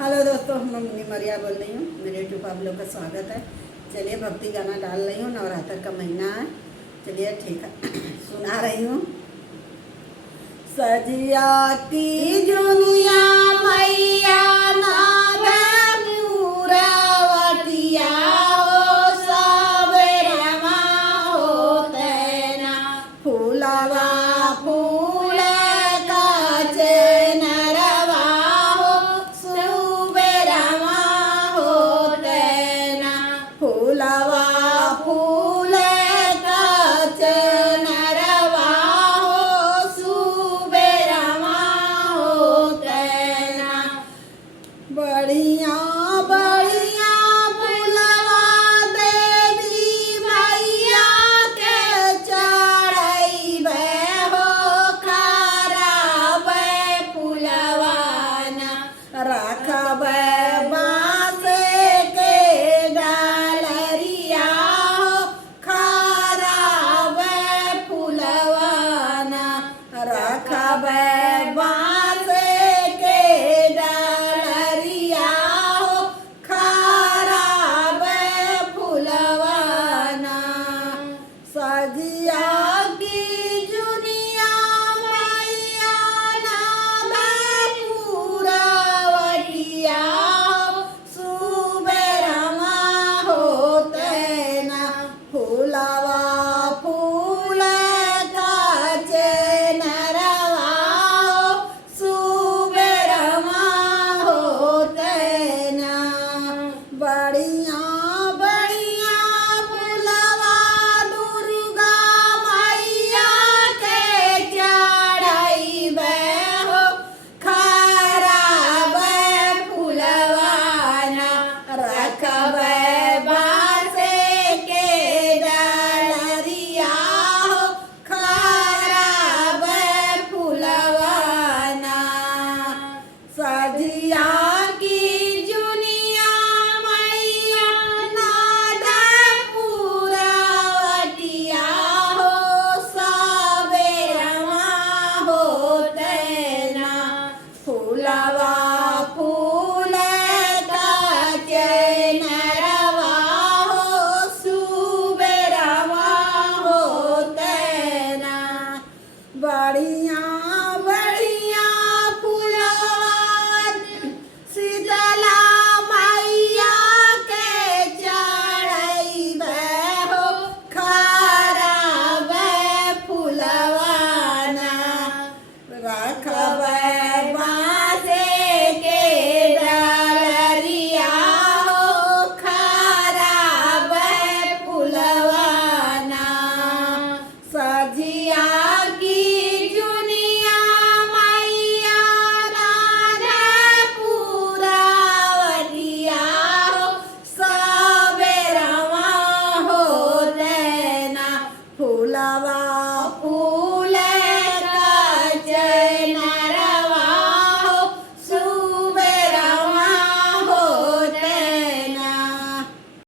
Hello दोस्तों, मैं मुन्नी मरिया बोल रही हूँ। मेरे यूट्यूब आप लोग का स्वागत है। चलिए भक्ति गाना डाल रही हूँ। नवरात्र का महीना है। चलिए ठीक है, सुना रही हूँ। सजिया की दुनिया मैया नाद मूरवटिया हो सबेरमा होते ना फूलवा फूल काचे नरवा हो सुबेरमा होते ना फूलवा फूल काचे नरवा हो सुबेरमा होते ना बढ़िया बढ़िया फूलवा देवी मैया के चढ़ैबे हो खराबे फूलवा ना रखबे बाँस के डालरिया हो खराबे फूलवा ना रखबे बाँस के डालरिया हो खराबे फूलवा ना सजिया की जुनिया मैया नाद पूरवटिया हो सुबेरमा होते ना फूलवा फूल काचे नरवा हो सुबेरमा होते ना बढ़िया बढ़िया फूलवा दुर्गा मैया के चढ़ैबे हो खराबे फूलवा ना रखबे बाँस के डालरिया हो खराबे फूलवा ना सजिया की जुनिया मैया नाद पूरवटिया हो सबेरमा होते ना फूलवा